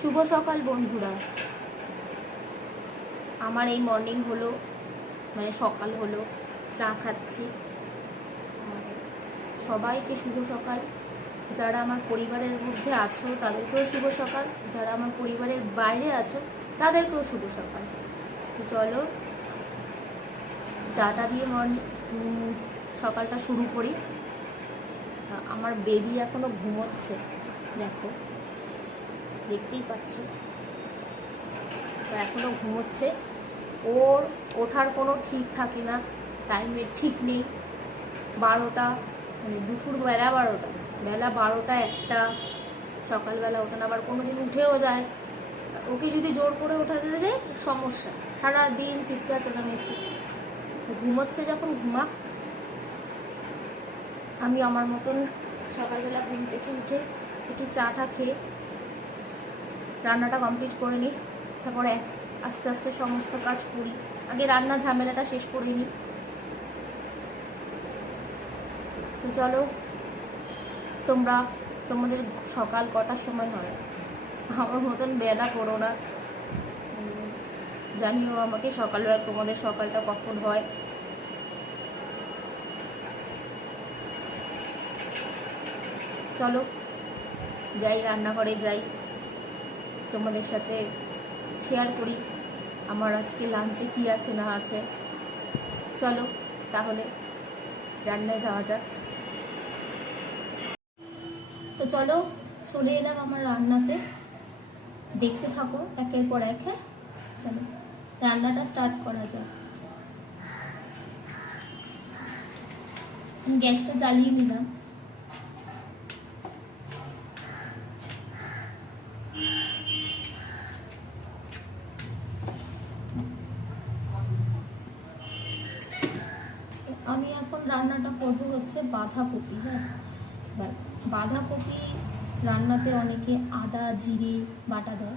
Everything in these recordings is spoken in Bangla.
শুভ সকাল বন্ধুরা। আমার এই মর্নিং হলো, মানে সকাল হলো, চা খাচ্ছি। সবাইকে শুভ সকাল। যারা আমার পরিবারের মধ্যে আছো তাদেরকেও শুভ সকাল, যারা আমার পরিবারের বাইরে আছো তাদেরকেও শুভ সকাল। তো চলো চাটা দিয়ে সকালটা শুরু করি। আমার বেবি এখনো ঘুমোচ্ছে, দেখো, দেখতেই পাচ্ছ, এখনো ঘুমোচ্ছে। ওর ওঠার কোনো ঠিক থাকে না, টাইমের ঠিক নেই। 12টা, মানে দুপুর বেলা 12টা, বেলা 12টা 1টা, সকালবেলা ওঠানো, আবার কোনো দিন উঠেও যায়। ওকে যদি জোর করে ওঠাতে যায় সমস্যা, সারাদিন চিৎকার চেঁচামেচি। ঘুমোচ্ছে যখন ঘুমাক। আমি আমার মতন সকালবেলা ঘুম থেকে উঠে একটু চাটা খেয়ে রান্নাটা কমপ্লিট করে নিই, তারপরে আস্তে আস্তে সমস্ত কাজ করি। আগে রান্না ঝামেলাটা শেষ করে নিই। তো চলো, তোমাদের সকাল কটার সময় হয়? আমার মতন বেলা করো না, জানিও আমাকে সকালবেলা তোমাদের সকালটা কখন হয়। চলো যাই, রান্নাঘরে যাই, তোমাদের সাথে শেয়ার করি আমার আজকে লাঞ্চে কি আছে না আছে। চলো তাহলে রান্নায় যাওয়া যাক। তো চলো চলে এলাম আমার রান্নাতে, দেখতে থাকো একের পর এক। হ্যাঁ চলো রান্নাটা স্টার্ট করা যাক। গ্যাসটা জ্বালিয়ে নিলাম। আমি এখন রান্নাটা করবো হচ্ছে বাঁধাকপি। হ্যাঁ, এবার বাঁধাকপি রান্নাতে অনেকে আদা জিরে বাটা দেয়,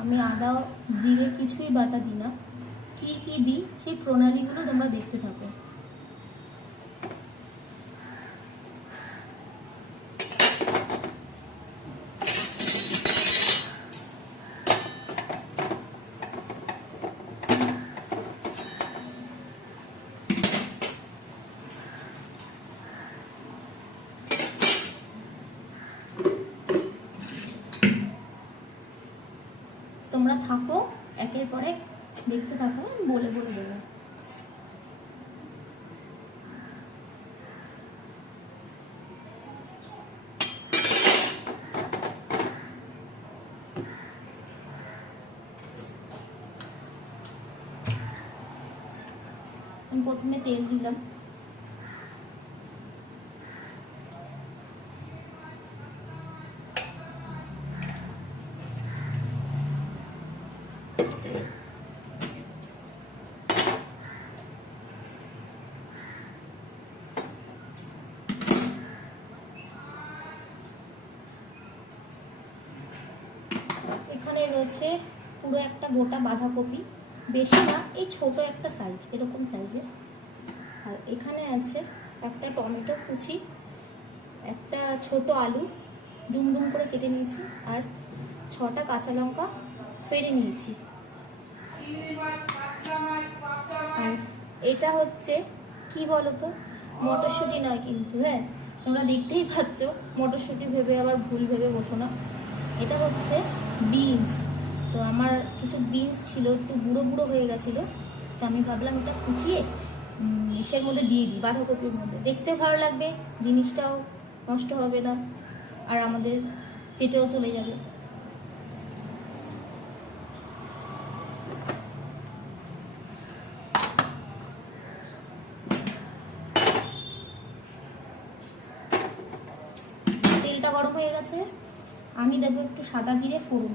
আমি আদা জিরে কিছুই বাটা দিই না। কি কি দিই সেই প্রণালীগুলো তোমরা দেখতে থাকো। তোমরা থাকো একের পর এক দেখতে থাকো, বলে বলে দেবো। আমি প্রথমে তেল দিলাম, এখানে রয়েছে পুরো একটা গোটা বাঁধাকপি, বেশি না, এই ছোট একটা সাইজ, এরকম সাইজের। আর এখানে আছে একটা টমেটো কুচি, একটা ছোট আলু ডুম ডুম করে কেটে নিয়েছি, আর 6টা কাঁচা লঙ্কা ফেড়ে নিয়েছি। আর এটা হচ্ছে কি বলতো, মটরশুঁটি নয় কিন্তু, হ্যাঁ তোমরা দেখতেই পাচ্ছ, মটরশুঁটি ভেবে আবার ভুল ভেবে বসো না। এটা হচ্ছে বিনস। তো আমার কিছু বিনস ছিল, একটু বুড়ো বুড়ো হয়ে গেছিলো, তো আমি ভাবলাম এটা কুচিয়ে ইসের মধ্যে দিয়ে দিই, বাঁধাকপির মধ্যে, দেখতে ভালো লাগবে, জিনিসটাও নষ্ট হবে না, আর আমাদের পেটেও চলে যাবে। তেলটা গরম হয়ে গেছে, আমি দেবো একটু সাদা জিরে ফোড়ন।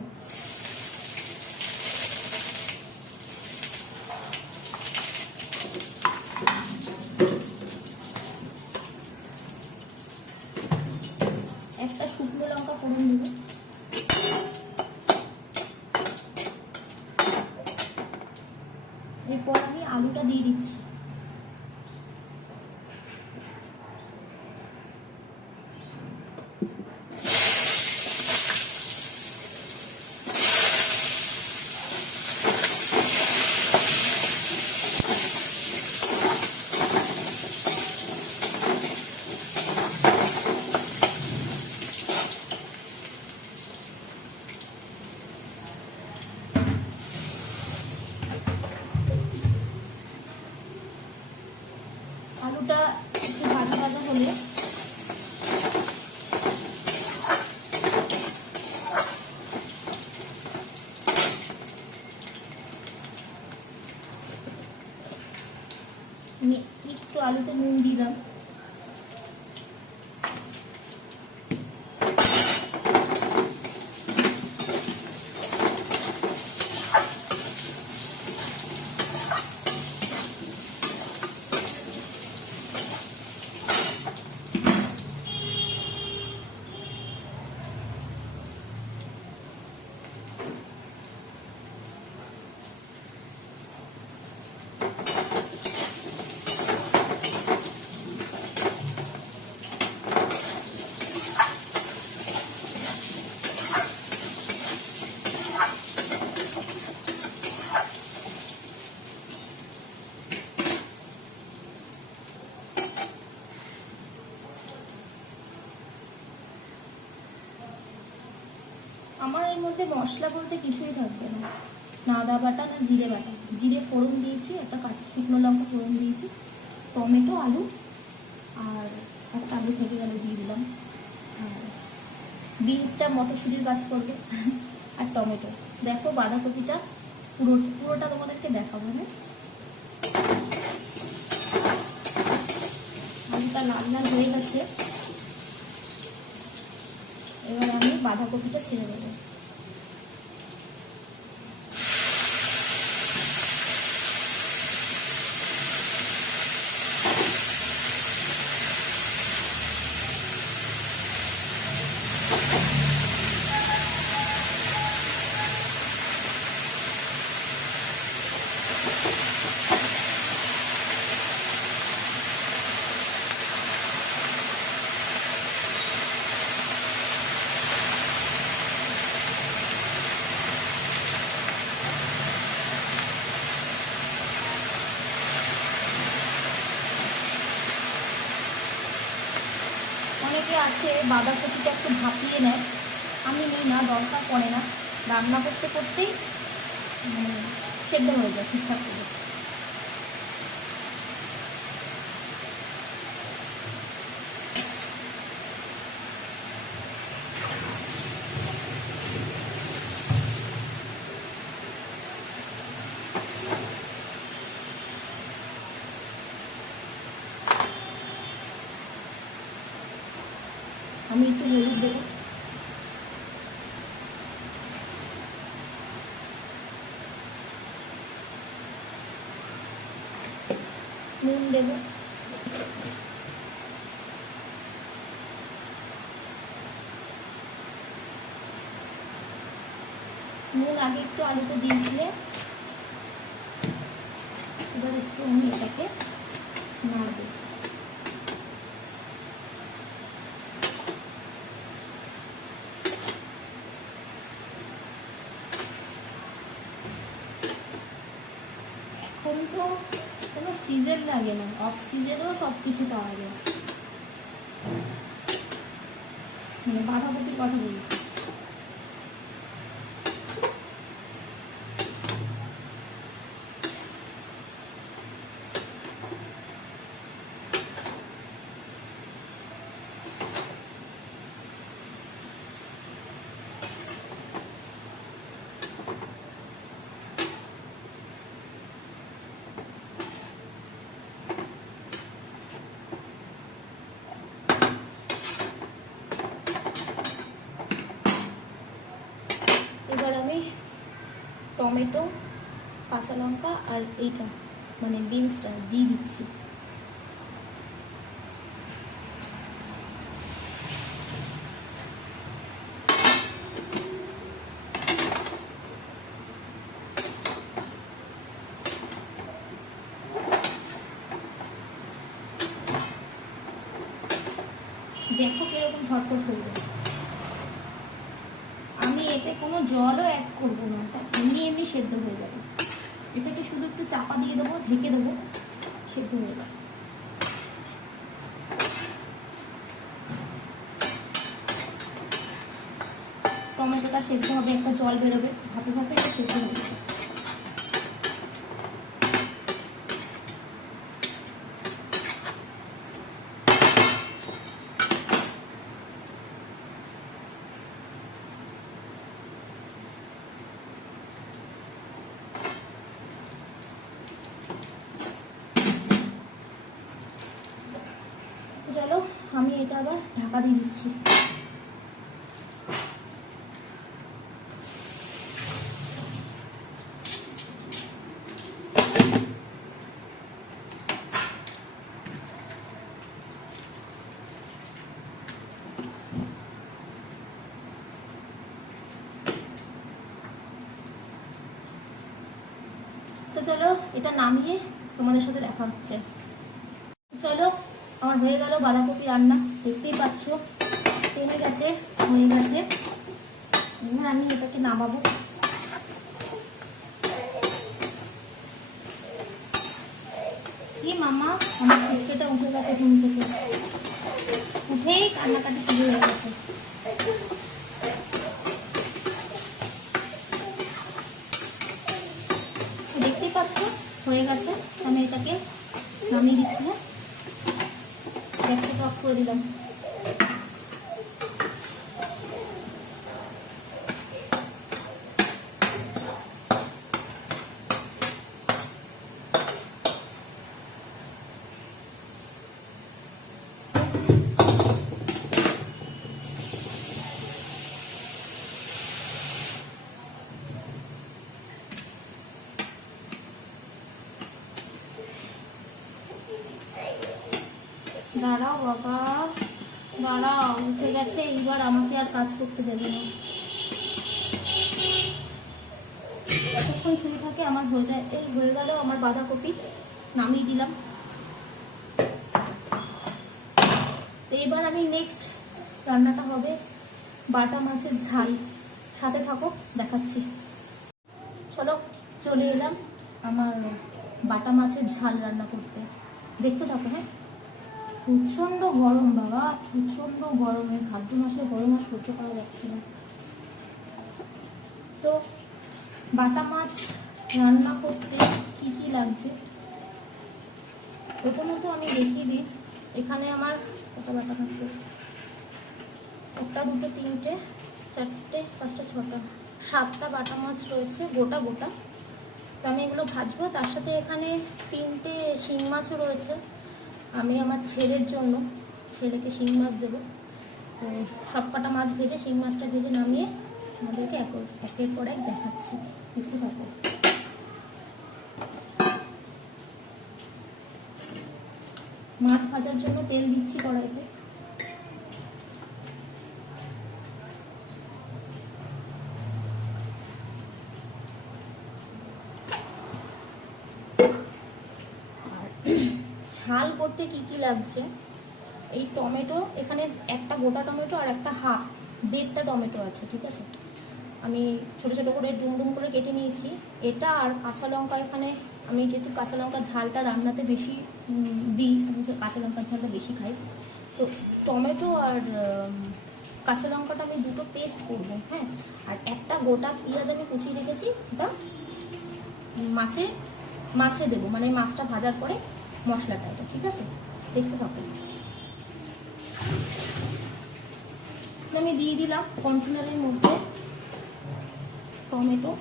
একটা শুকনো লঙ্কা ফোড়ন দেবো। এরপর আমি আলুটা দিয়ে দিচ্ছি। আলুতে নুন দিলাম। আমার এর মধ্যে মশলা বলতে কিছুই থাকবে না, না আদা বাটা না জিরে বাটা। জিরে ফোড়ন দিয়েছি, একটা শুকনো লঙ্কা ফোড়ন দিয়েছি, টমেটো আলু আর একটা আলু থেকে গেলে দিয়ে দিলাম, আর বিনসটা মটরশুঁটির কাজ করবে, আর টমেটো। দেখো বাঁধাকপিটা পুরোটা তোমাদেরকে দেখাবো। হ্যাঁ, আলুটা লাল লাল হয়ে গেছে, এবার আমি বাঁধাকপিটা ছেড়ে দেবো। অনেকে আছে বাঁধাকপিটা একটু ভাপিয়ে নেয়, আমি নিই না, দরকার পড়ে না, রান্না করতে করতেই সেদ্ধ হয়ে যায় ঠিকঠাক করে। আমি একটু হলুদ দেবো, নুন দেবো, নুন আগে একটু আলুতে দিয়েছিলে, এবার একটু আমি এটাকে নাড়ব। এখন তো কোনো সিজন লাগে না, অফ সিজনেও সব কিছু পাওয়া যায়, মানে বাঁধাকপির কথা বলছি। এবার আমি টমেটো, কাঁচা লঙ্কা আর এইটা মানে বিনসটা দিয়ে দিচ্ছি। দেখো কিরকম ঝটপট হয়ে যায়। আমি এতে কোনো জলও অ্যাড করবো না, এমনি এমনি সেদ্ধ হয়ে যাবে। এটাকে শুধু একটু চাপা দিয়ে দেবো, ঢেকে দেবো, সেদ্ধ হয়ে যাবে। টমেটোটা সেদ্ধ হবে, একটা জল বেরোবে, ভাপে ভাপে এটা সেদ্ধ হয়ে যাবে। এটা আবার ঢাকা দিয়ে দিচ্ছি। তো চলো এটা নামিয়ে তোমাদের সাথে দেখা হচ্ছে। চলো আমার হয়ে গেল বাঁধাকপি রান্না, দেখতেই পাচ্ছ হয়ে গেছে। এবার আমি এটাকে নামাবো। কি মামা, আমার ফুচকেটা উঠে গেছে ঘুম থেকে, উঠেই কান্নাকাটি শুরু হয়ে গেছে। দেখতেই পাচ্ছ হয়ে গেছে। আমি এটাকে নামিয়ে দিচ্ছি। না গ্যাসটা অফ করে দিলাম। দাঁড়াও বাবা, দাঁড়াও, উঠে গেছে। এইবার আমাকে আর কাজ করতে দেবে না। যতক্ষণ শুয়ে থাকে আমার হয়ে যায়। এই হয়ে গেল আমার বাঁধাকপি, নামিয়ে দিলাম। তো এবার আমি নেক্সট রান্নাটা হবে বাটা মাছের ঝাল। সাথে থাকো, দেখাচ্ছি। চলো চলে এলাম আমার বাটা মাছের ঝাল রান্না করতে, দেখতে থাকো। হ্যাঁ, প্রচণ্ড গরম বাবা, প্রচণ্ড গরমে ভাদ্র মাসে গরম আর সহ্য করা যাচ্ছে না। তো বাটা মাছ রান্না করতে কি কি লাগছে প্রথমত আমি দেখিয়ে দিই। এখানে আমার কত বাটা মাছ রয়েছে, 1টা 2টো 3টে 4টে 5টা 6টা 7টা বাটা মাছ রয়েছে গোটা গোটা। তো আমি এগুলো ভাজবো। তার সাথে এখানে 3টে শিং মাছও রয়েছে। আমি আমার ছেলের জন্য, ছেলেকে শিং মাছ দেবো। তো সব কটা মাছ ভেজে, শিং মাছটা ভেজে নামিয়ে আমাদেরকে একের পর এক দেখাচ্ছি, দেখতে পাবো। মাছ ভাজার জন্য তেল দিচ্ছি কড়াইতে। ঝাল করতে কি কি লাগছে, এই টমেটো, এখানে একটা গোটা টমেটো আর একটা হাফ 1.5টা টমেটো আছে, ঠিক আছে। আমি ছোট ছোট করে ডুম করে কেটে নিয়েছি। এটা আর কাঁচা লঙ্কা, এখানে আমি যেহেতু কাঁচা লঙ্কার ঝালটা রান্নাতে বেশি দিই, আমি কাঁচা লঙ্কার ঝালটা বেশি খাই। তো টমেটো আর কাঁচা লঙ্কাটা আমি দুটো পেস্ট করব। হ্যাঁ, আর একটা গোটা পেঁয়াজ আমি কুচিয়ে রেখেছি, ওটা মাছে দেবো, মানে মাছটা ভাজার পরে মশলাটা, এটা ঠিক আছে, দেখতে থাকো। আমি দিয়ে দিলাম কন্টেনারের মধ্যে টমেটো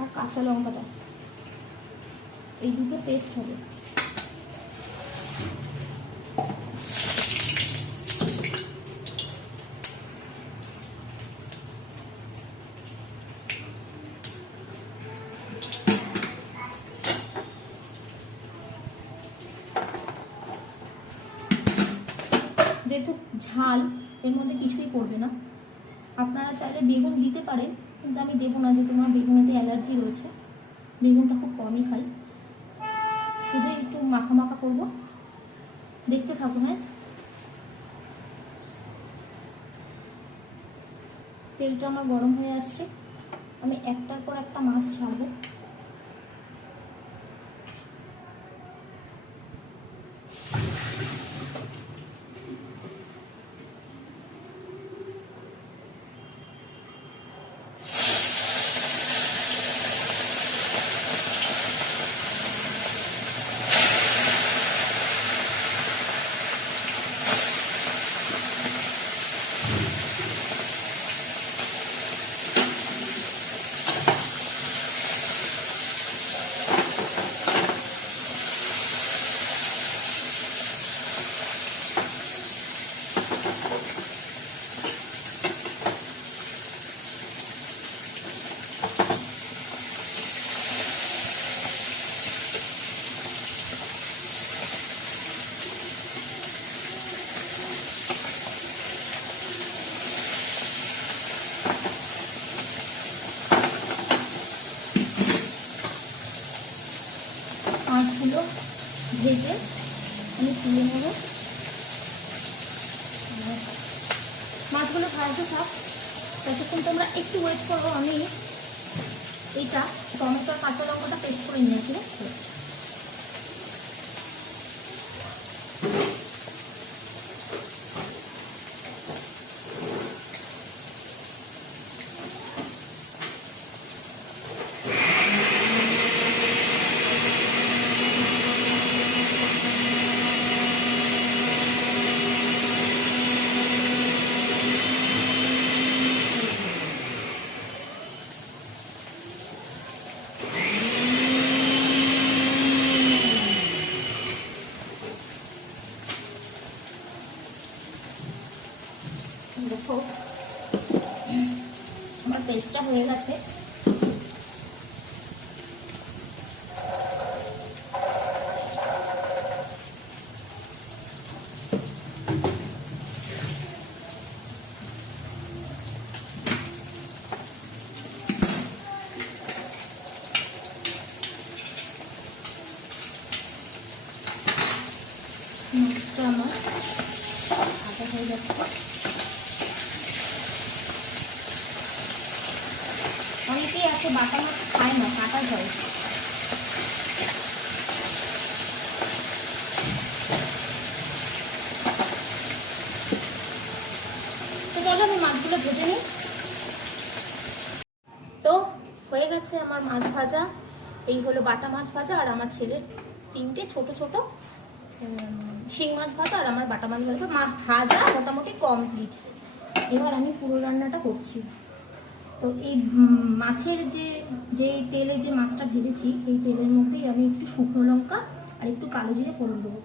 আর কাঁচা লঙ্কাটা, এই দুটো পেস্ট হবে। যেহেতু ঝাল, এর মধ্যে কিছুই পড়বে না। আপনারা চাইলে বেগুন দিতে পারেন, কিন্তু আমি দেবো না, যেহেতু আমার বেগুনেতে অ্যালার্জি রয়েছে। বেগুনটা খুব কমই খাই। শুধু একটু মাখা মাখা করবো, দেখতে থাকো। হ্যাঁ, তেলটা আমার গরম হয়ে আসছে। আমি একটার পর একটা মাছ ছাড়বো। ভেজে আমি তুলে নেব। মাছগুলো ভাজতে থাক, ততক্ষণ তোমরা একটু ওয়েট করো। আমি এইটা টমেটো আর কাঁচা লঙ্কাটা পেস্ট করে নিয়েছি। দেখো আমার পেস্টটা হয়ে গেছে। মাছটা আমার ভাজা হয়ে যাচ্ছে। অনেকেই আছে বাটা মাছ খায় না, কাটা যায়। তো চলো আমি মাছগুলো ভেজে নিই। তো হয়ে গেছে আমার মাছ ভাজা। এই হলো বাটা মাছ ভাজা, আর আমার ছেলের 3টে ছোট ছোট শিং মাছ ভাজা, আর আমার বাটা মাছ ভাজা ভাজা মোটামুটি কমপ্লিট। এবার আমি পুরো রান্নাটা করছি। তো এই মাছের যে তেলে যে মাছটা ভেজেছি, এই তেলের মধ্যেই আমি একটু শুকনো লঙ্কা আর একটু কালো জিরে ফোড়ন দেবো।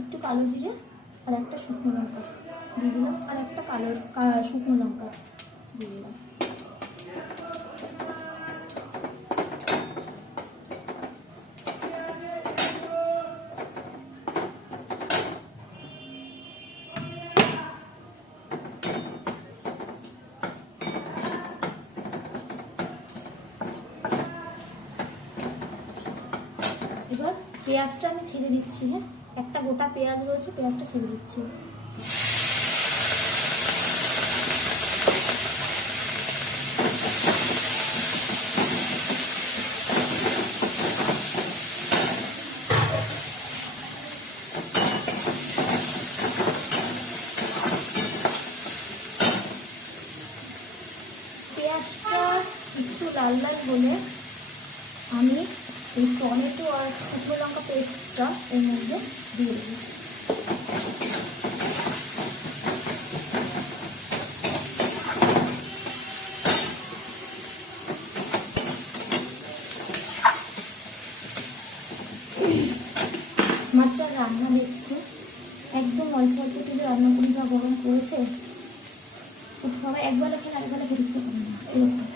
একটু কালো জিরে আর একটা শুকনো লঙ্কা দিয়ে দিলাম, আর একটা শুকনো লঙ্কা দিয়ে দিলাম। এবার পেঁয়াজটা আমি ছেড়ে দিচ্ছি। হ্যাঁ, একটা গোটা পেঁয়াজ রয়েছে, পেঁয়াজটা ছেড়ে দিচ্ছি। পেঁয়াজটা একটু লাল লাল হলে আমি এই টমেটো আর শুকনো লঙ্কা পেস্টটা এর মধ্যে দিয়ে দিই। মাছের রান্না দেখছি একদম অল্প অল্প তেলে রান্না করে, যা গরম পড়েছে সবাই একবেলা খেলে আরেকবেলা খেতে ইচ্ছে করে না, এরকম।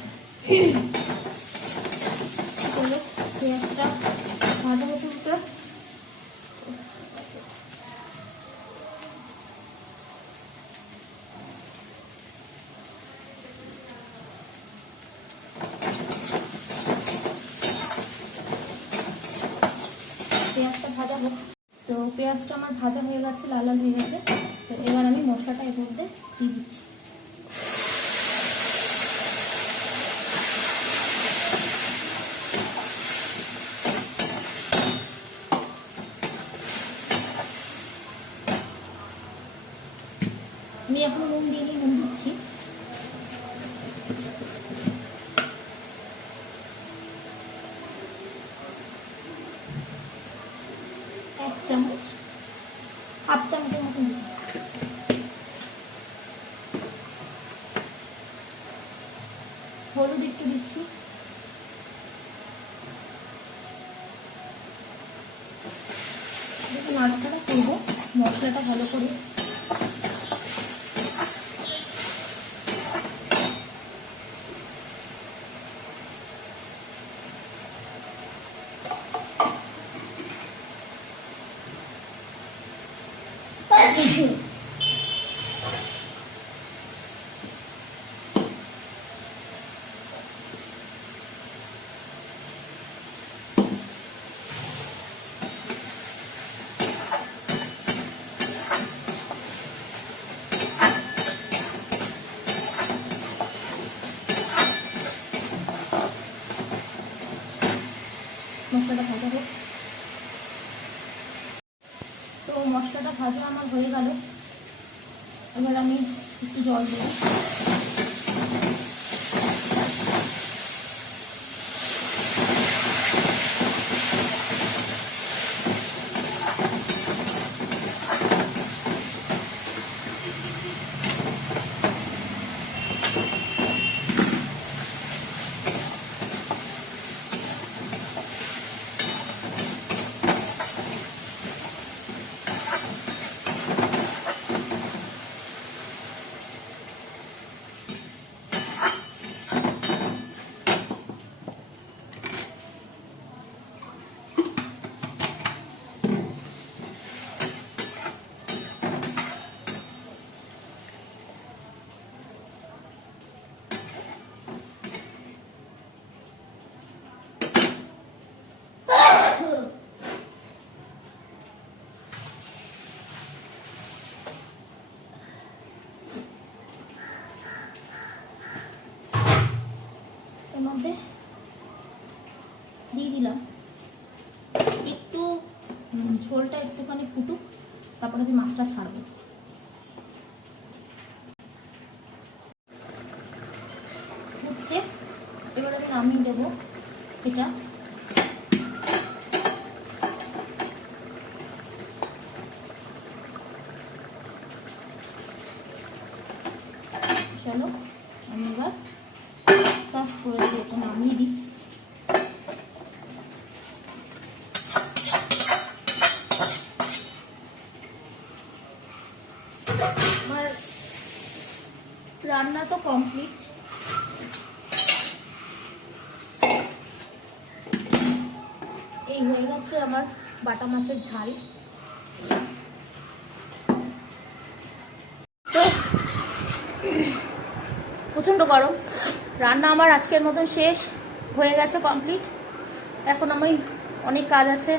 চলো পেঁয়াজটা ভাজা হতে হতে পেঁয়াজটা ভাজা হোক। তো পেঁয়াজটা আমার ভাজা হয়ে গেছে, লাল লাল হয়ে গেছে। তো এবার আমি মশলাটা এর মধ্যে দিয়ে দিচ্ছি। আমি এখন নুন দিইনি, নুন দিচ্ছি। এক চামচ, হাফ চামচের মতো দিই। হলুদ একটু দিচ্ছি। একটু নাড়াচাড়া করবো মশলাটা ভালো করে। মশলাটা ভাজা হোক। তো মশলাটা ভাজা আমার হয়ে গেল, এবার আমি একটু জল দেবো। এর মধ্যে দিয়ে দিলাম একটু ঝোলটা একটুখানি ফুটুক, তারপরে আমি মাছটা ছাড়বো। ফুটছে, এবার আমি নামিয়ে দেবো এটা। চলো আমি এবার সার্ভ করে দিই, এটা নামিয়ে দিই। আমার রান্না তো কমপ্লিট। এই হয়ে গেছে আমার বাটা মাছের ঝাল। তো প্রচণ্ড গরম, রান্না আমার আজকের মতন শেষ হয়ে গেছে, কমপ্লিট। এখন আমি অনেক কাজ আছে।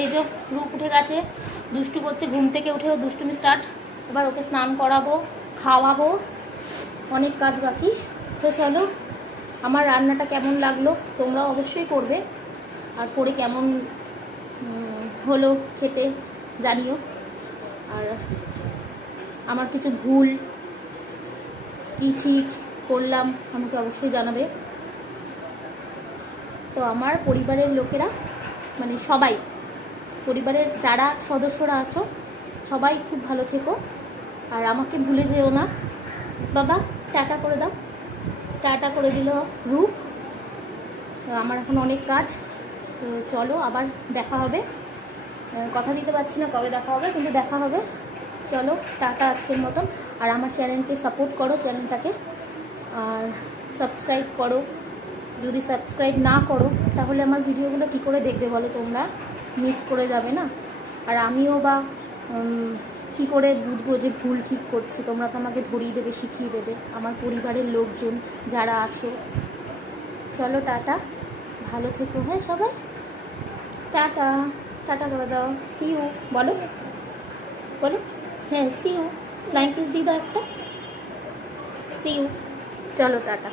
এই যে রূপ উঠে গেছে, দুষ্টু করছে, ঘুম থেকে উঠেও দুষ্টুমি স্টার্ট। এবার ওকে স্নান করাবো, খাওয়াবো, অনেক কাজ বাকি। তো চলো, আমার রান্নাটা কেমন লাগলো তোমরাও অবশ্যই করবে, আর করে কেমন হলো খেতে জানিও। আর আমার কিছু ভুল কি ঠিক করলাম আমাকে অবশ্যই জানাবে। তো আমার পরিবারের লোকেরা, মানে সবাই, পরিবারের যারা সদস্যরা আছো সবাই খুব ভালো থেকো, আর আমাকে ভুলে যেও না। বাবা টাটা করে দাও। টাটা করে দিল রূপ। আমার এখন অনেক কাজ, তো চলো আবার দেখা হবে। কথা দিতে পারছি না কবে দেখা হবে, কিন্তু দেখা হবে। চলো টাটা আজকের মতন। আর আমার চ্যানেলকে সাপোর্ট করো, চ্যানেলটাকে, আর সাবস্ক্রাইব করো। যদি সাবস্ক্রাইব না করো তাহলে আমার ভিডিওগুলো কী করে দেখবে বলো, তোমরা মিস করে যাবে না। আর আমিও বা কী করে বুঝবো যে ভুল ঠিক করছি? তোমরা তো আমাকে ধরিয়ে দেবে, শিখিয়ে দেবে, আমার পরিবারের লোকজন যারা আছো। চলো টাটা, ভালো থেকো। হ্যাঁ সবাই টাটা, টাটা করে দাও। সি ইউ বলো, বলো। হ্যাঁ সি ইউ, ফ্লাইং কিস দিয়ে দাও একটা। সি ইউ, চলো টাটা।